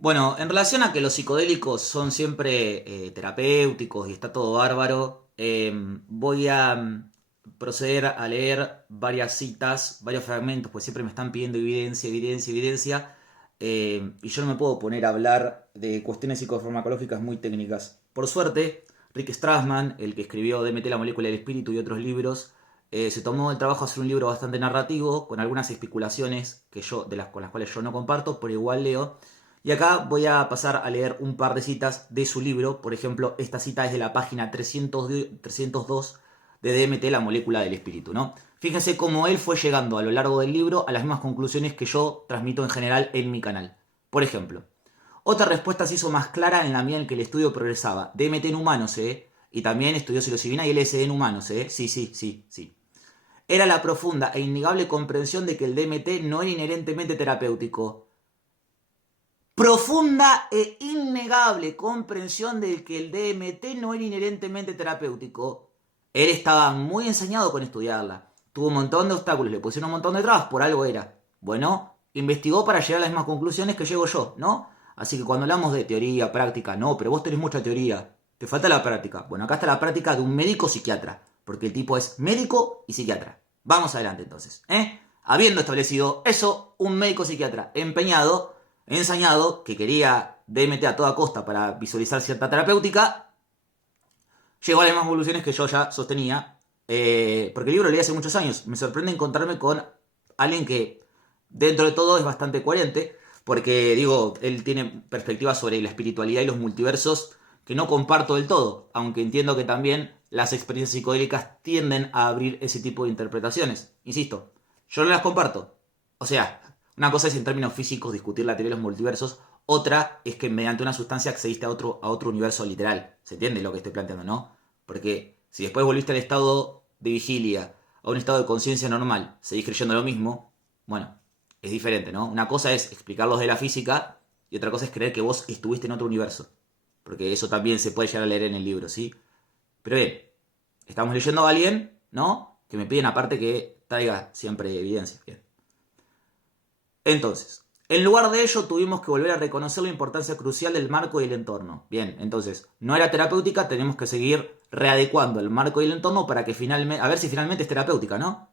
Bueno, en relación a que los psicodélicos son siempre terapéuticos y está todo bárbaro, voy a proceder a leer varias citas, varios fragmentos, pues siempre me están pidiendo evidencia, evidencia, evidencia, y yo no me puedo poner a hablar de cuestiones psicofarmacológicas muy técnicas. Por suerte, Rick Strassman, el que escribió DMT, la molécula del espíritu y otros libros, se tomó el trabajo de hacer un libro bastante narrativo, con algunas especulaciones con las cuales yo no comparto, pero igual leo. Y acá voy a pasar a leer un par de citas de su libro. Por ejemplo, esta cita es de la página 302 de DMT, la molécula del espíritu, ¿no? Fíjense cómo él fue llegando a lo largo del libro a las mismas conclusiones que yo transmito en general en mi canal. Por ejemplo, otra respuesta se hizo más clara en la medida en que el estudio progresaba. DMT en humanos, ¿eh? Y también estudió psilocibina y LSD en humanos, ¿eh? Sí, sí, sí, sí. Era la profunda e innegable comprensión de que el DMT no era inherentemente terapéutico. Profunda e innegable comprensión de que el DMT no era inherentemente terapéutico. Él estaba muy ensañado con estudiarla. Tuvo un montón de obstáculos, le pusieron un montón de trabas, por algo era. Bueno, investigó para llegar a las mismas conclusiones que llego yo, ¿no? Así que cuando hablamos de teoría, práctica, no, pero vos tenés mucha teoría. Te falta la práctica. Bueno, acá está la práctica de un médico psiquiatra, porque el tipo es médico y psiquiatra. Vamos adelante entonces, ¿eh? Habiendo establecido eso, un médico psiquiatra empeñado, ensañado, que quería DMT a toda costa para visualizar cierta terapéutica, llegó a las mismas conclusiones que yo ya sostenía, porque el libro lo leí hace muchos años. Me sorprende encontrarme con alguien que dentro de todo es bastante coherente, porque digo, él tiene perspectivas sobre la espiritualidad y los multiversos que no comparto del todo, aunque entiendo que también las experiencias psicodélicas tienden a abrir ese tipo de interpretaciones. Insisto, yo no las comparto. O sea, una cosa es en términos físicos discutir la teoría de los multiversos, otra es que mediante una sustancia accediste a otro universo literal. ¿Se entiende lo que estoy planteando, no? Porque si después volviste al estado de vigilia, a un estado de conciencia normal, seguís creyendo lo mismo, bueno, es diferente, ¿no? Una cosa es explicarlos de la física y otra cosa es creer que vos estuviste en otro universo. Porque eso también se puede llegar a leer en el libro, ¿sí? Pero bien, estamos leyendo a alguien, ¿no? Que me piden aparte que traiga siempre evidencia. Bien. Entonces, en lugar de ello tuvimos que volver a reconocer la importancia crucial del marco y el entorno. Bien, entonces, no era terapéutica, tenemos que seguir readecuando el marco y el entorno para que finalmente, a ver si finalmente es terapéutica, ¿no?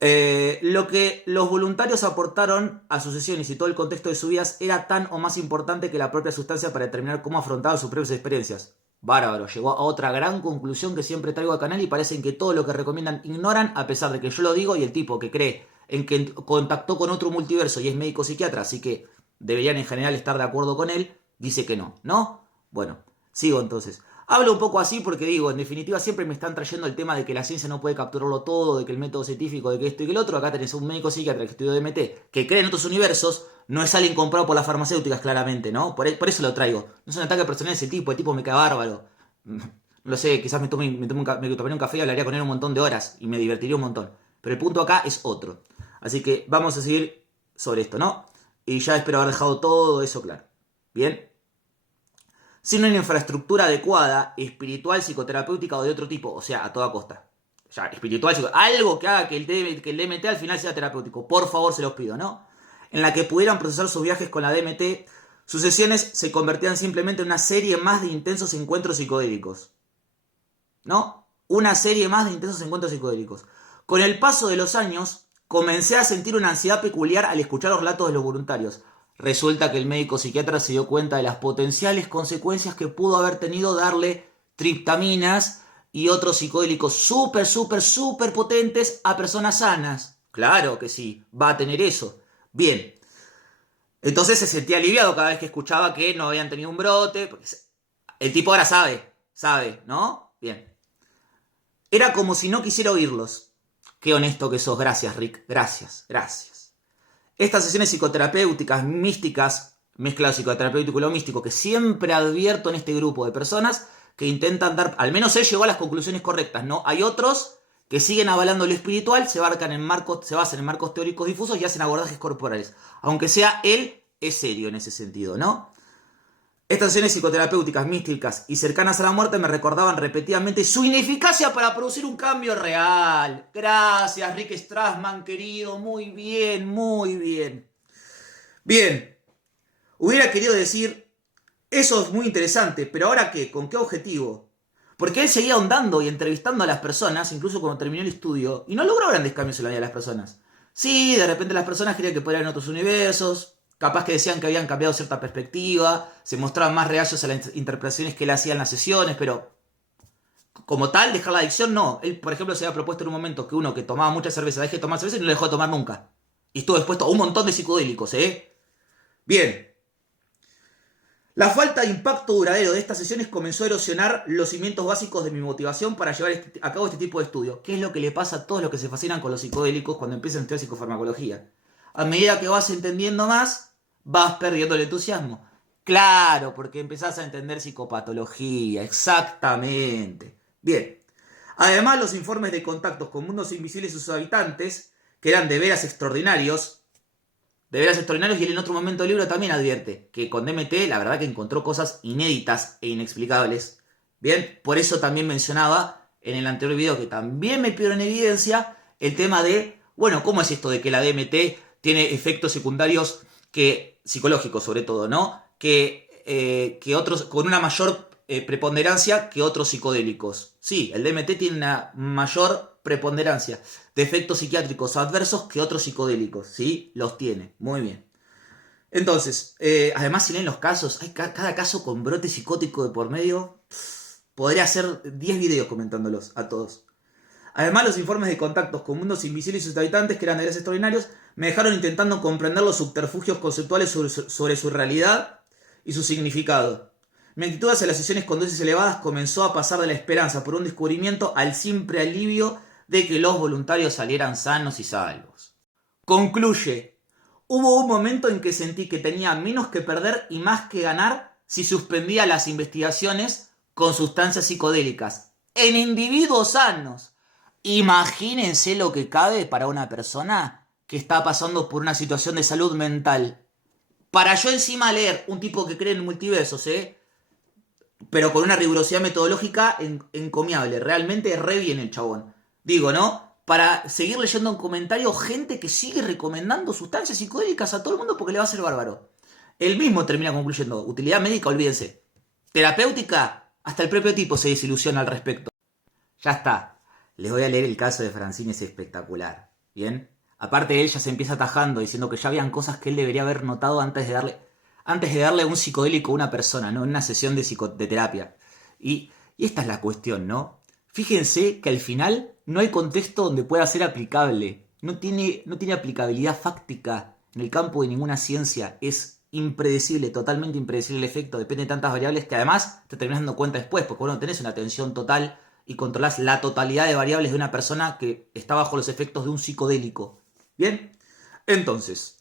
Lo que los voluntarios aportaron a sus sesiones y todo el contexto de sus vidas era tan o más importante que la propia sustancia para determinar cómo afrontaban sus propias experiencias. Bárbaro, llegó a otra gran conclusión que siempre traigo al canal y parecen que todo lo que recomiendan ignoran a pesar de que yo lo digo y el tipo que cree en que contactó con otro multiverso y es médico psiquiatra, así que deberían en general estar de acuerdo con él, dice que no, ¿no? Bueno, sigo entonces. Hablo un poco así porque digo, en definitiva siempre me están trayendo el tema de que la ciencia no puede capturarlo todo, de que el método científico, de que esto y que el otro. Acá tenés un médico psiquiatra que estudió DMT, que cree en otros universos, no es alguien comprado por las farmacéuticas claramente, ¿no? Por eso lo traigo. No es un ataque personal de ese tipo, el tipo me cae bárbaro. No lo sé, quizás me tomaría un café y hablaría con él un montón de horas y me divertiría un montón. Pero el punto acá es otro. Así que vamos a seguir sobre esto, ¿no? Y ya espero haber dejado todo eso claro. Bien, sin una infraestructura adecuada, espiritual, psicoterapéutica o de otro tipo, o sea, a toda costa. Ya, espiritual, algo que haga que el DMT al final sea terapéutico. Por favor, se los pido, ¿no? En la que pudieran procesar sus viajes con la DMT, sus sesiones se convertían simplemente en una serie más de intensos encuentros psicodélicos. ¿No? Una serie más de intensos encuentros psicodélicos. Con el paso de los años, comencé a sentir una ansiedad peculiar al escuchar los relatos de los voluntarios. Resulta que el médico psiquiatra se dio cuenta de las potenciales consecuencias que pudo haber tenido darle triptaminas y otros psicodélicos súper, súper, súper potentes a personas sanas. Claro que sí, va a tener eso. Bien, entonces se sentía aliviado cada vez que escuchaba que no habían tenido un brote. Porque el tipo ahora sabe, ¿no? Bien. Era como si no quisiera oírlos. Qué honesto que sos, gracias Rick, gracias, gracias. Estas sesiones psicoterapéuticas, místicas, mezcla lo psicoterapéutico y lo místico, que siempre advierto en este grupo de personas que intentan dar, al menos él llegó a las conclusiones correctas, ¿no? Hay otros que siguen avalando lo espiritual, se basan en marcos teóricos difusos y hacen abordajes corporales. Aunque sea él, es serio en ese sentido, ¿no? Estas sesiones psicoterapéuticas, místicas y cercanas a la muerte me recordaban repetidamente su ineficacia para producir un cambio real. Gracias, Rick Strassman, querido. Muy bien, muy bien. Bien. Hubiera querido decir, eso es muy interesante, pero ¿ahora qué? ¿Con qué objetivo? Porque él seguía ahondando y entrevistando a las personas, incluso cuando terminó el estudio, y no logró grandes cambios en la vida de las personas. Sí, de repente las personas creían que podían en otros universos, capaz que decían que habían cambiado cierta perspectiva, se mostraban más reacios a las interpretaciones que él hacía en las sesiones, pero como tal, dejar la adicción no. Él, por ejemplo, se había propuesto en un momento que uno que tomaba mucha cerveza deje de tomar cerveza y no lo dejó de tomar nunca. Y estuvo expuesto a un montón de psicodélicos, ¿eh? Bien. La falta de impacto duradero de estas sesiones comenzó a erosionar los cimientos básicos de mi motivación para llevar a cabo este tipo de estudio. ¿Qué es lo que le pasa a todos los que se fascinan con los psicodélicos cuando empiezan a estudiar psicofarmacología? A medida que vas entendiendo más, vas perdiendo el entusiasmo. Claro, porque empezás a entender psicopatología, exactamente. Bien. Además, los informes de contactos con mundos invisibles y sus habitantes, que eran de veras extraordinarios, y él en otro momento del libro también advierte que con DMT la verdad que encontró cosas inéditas e inexplicables. Bien, por eso también mencionaba en el anterior video que también me pidieron evidencia el tema de, bueno, ¿cómo es esto de que la DMT tiene efectos secundarios psicológicos sobre todo, ¿no? Que otros, con una mayor preponderancia que otros psicodélicos. Sí, el DMT tiene una mayor preponderancia de efectos psiquiátricos adversos que otros psicodélicos. Sí, los tiene. Muy bien. Entonces, además si leen los casos, hay cada caso con brote psicótico de por medio. Podría hacer 10 videos comentándolos a todos. Además, los informes de contactos con mundos invisibles y sus habitantes, que eran de veras extraordinarios, me dejaron intentando comprender los subterfugios conceptuales sobre su realidad y su significado. Mi actitud hacia las sesiones con dosis elevadas comenzó a pasar de la esperanza por un descubrimiento al simple alivio de que los voluntarios salieran sanos y salvos. Concluye. Hubo un momento en que sentí que tenía menos que perder y más que ganar si suspendía las investigaciones con sustancias psicodélicas en individuos sanos. Imagínense lo que cabe para una persona que está pasando por una situación de salud mental. Para yo encima leer un tipo que cree en multiversos, pero con una rigurosidad metodológica encomiable. Realmente re bien el chabón. Digo, ¿no? Para seguir leyendo en comentarios gente que sigue recomendando sustancias psicodélicas a todo el mundo porque le va a ser bárbaro. Él mismo termina concluyendo, utilidad médica, olvídense. Terapéutica, hasta el propio tipo se desilusiona al respecto. Ya está. Les voy a leer el caso de Francine, es espectacular. ¿Bien? Aparte él ya se empieza atajando diciendo que ya habían cosas que él debería haber notado antes de darle un psicodélico a una persona, ¿no? En una sesión de terapia. Y esta es la cuestión, ¿no? Fíjense que al final no hay contexto donde pueda ser aplicable. No tiene aplicabilidad fáctica en el campo de ninguna ciencia. Es impredecible, totalmente impredecible el efecto. Depende de tantas variables que además te terminas dando cuenta después. Porque bueno, tenés una atención total y controlás la totalidad de variables de una persona que está bajo los efectos de un psicodélico. ¿Bien? Entonces,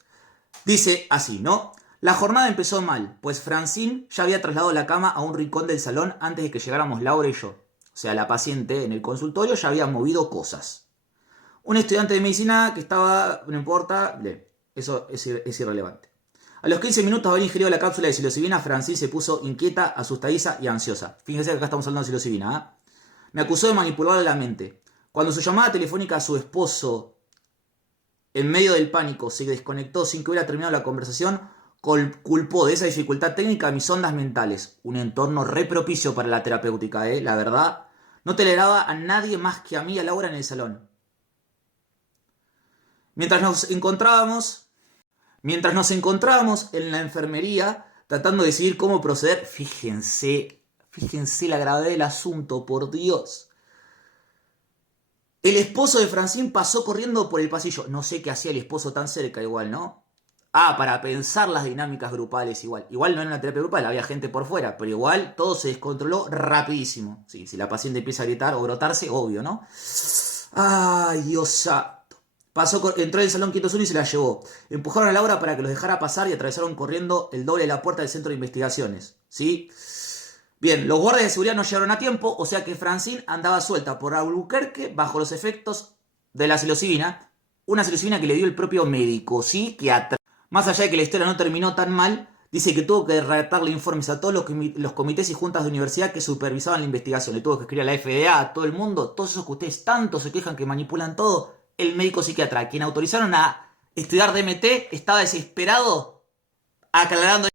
dice así, ¿no? La jornada empezó mal, pues Francine ya había trasladado la cama a un rincón del salón antes de que llegáramos Laura y yo. O sea, la paciente en el consultorio ya había movido cosas. Un estudiante de medicina que estaba, no importa, eso es irrelevante. A los 15 minutos de haber ingerido la cápsula de psilocibina, Francine se puso inquieta, asustadiza y ansiosa. Fíjense que acá estamos hablando de psilocibina, ¿eh? Me acusó de manipularle la mente. Cuando su llamada telefónica a su esposo, en medio del pánico, se desconectó sin que hubiera terminado la conversación, culpó de esa dificultad técnica a mis ondas mentales. Un entorno re propicio para la terapéutica, la verdad. No toleraba a nadie más que a mí y a Laura en el salón. Mientras nos encontrábamos en la enfermería, tratando de decidir cómo proceder, fíjense la gravedad del asunto, por Dios. El esposo de Francine pasó corriendo por el pasillo. No sé qué hacía el esposo tan cerca igual, ¿no? Para pensar las dinámicas grupales igual. Igual no era una terapia grupal, había gente por fuera, pero igual todo se descontroló rapidísimo. Sí, si la paciente empieza a gritar o brotarse, obvio, ¿no? ¡Ay, Dios santo! Entró en el salón quieto uno y se la llevó. Empujaron a Laura para que los dejara pasar y atravesaron corriendo el doble de la puerta del centro de investigaciones. ¿Sí? Bien, los guardias de seguridad no llegaron a tiempo, o sea que Francine andaba suelta por Albuquerque bajo los efectos de la psilocibina. Una psilocibina que le dio el propio médico psiquiatra. Más allá de que la historia no terminó tan mal, dice que tuvo que redactarle informes a todos los comités y juntas de universidad que supervisaban la investigación. Le tuvo que escribir a la FDA, a todo el mundo, todos esos que ustedes tanto se quejan que manipulan todo. El médico psiquiatra, a quien autorizaron a estudiar DMT, estaba desesperado aclarando